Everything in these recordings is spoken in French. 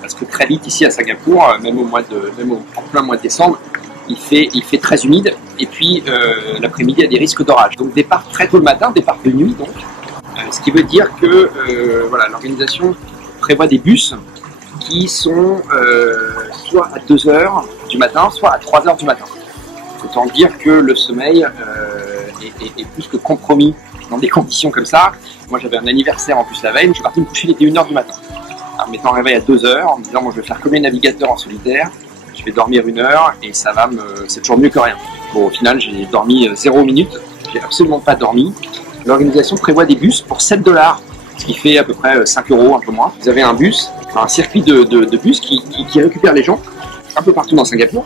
Parce que très vite ici à Singapour, même en plein mois de décembre, il fait très humide et puis l'après-midi il y a des risques d'orage. Donc départ très tôt le matin, départ de nuit donc. Ce qui veut dire que voilà, l'organisation prévoit des bus qui sont soit à 2h du matin, soit à 3h du matin. Autant dire que le sommeil est plus que compromis dans des conditions comme ça. Moi j'avais un anniversaire en plus la veille, je suis parti me coucher, il était 1h du matin. En mettant un réveil à 2h, en me disant moi je vais faire comme les navigateurs en solitaire, je vais dormir 1 heure et c'est toujours mieux que rien. Bon, au final j'ai dormi 0 minutes, j'ai absolument pas dormi. L'organisation prévoit des bus pour 7$, ce qui fait à peu près 5 €, un peu moins. Vous avez un bus, un circuit de bus qui récupère les gens un peu partout dans Singapour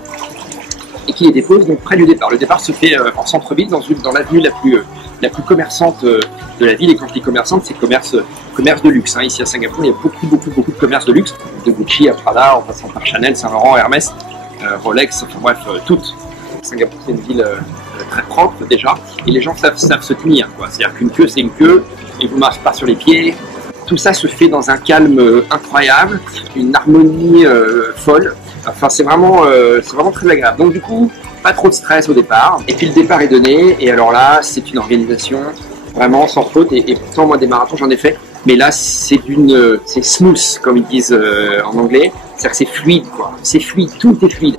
et qui les dépose donc près du départ. Le départ se fait en centre-ville, dans l'avenue la plus commerçante de la ville. Et quand je dis commerçante, c'est commerce de luxe. Ici à Singapour, il y a beaucoup de commerce de luxe, de Gucci à Prada, en passant par Chanel, Saint Laurent, Hermès, Rolex, enfin bref, toutes. Singapour, c'est une ville très propre déjà, et les gens savent se tenir, quoi. C'est-à-dire qu'une queue, c'est une queue, et vous ne marchez pas sur les pieds. Tout ça se fait dans un calme incroyable, une harmonie folle. Enfin, c'est vraiment très agréable. Donc du coup, pas trop de stress au départ. Et puis le départ est donné, et alors là, c'est une organisation vraiment sans faute. Et pourtant, moi, des marathons, j'en ai fait. Mais là, c'est smooth, comme ils disent en anglais. C'est-à-dire que c'est fluide, quoi. C'est fluide, tout est fluide.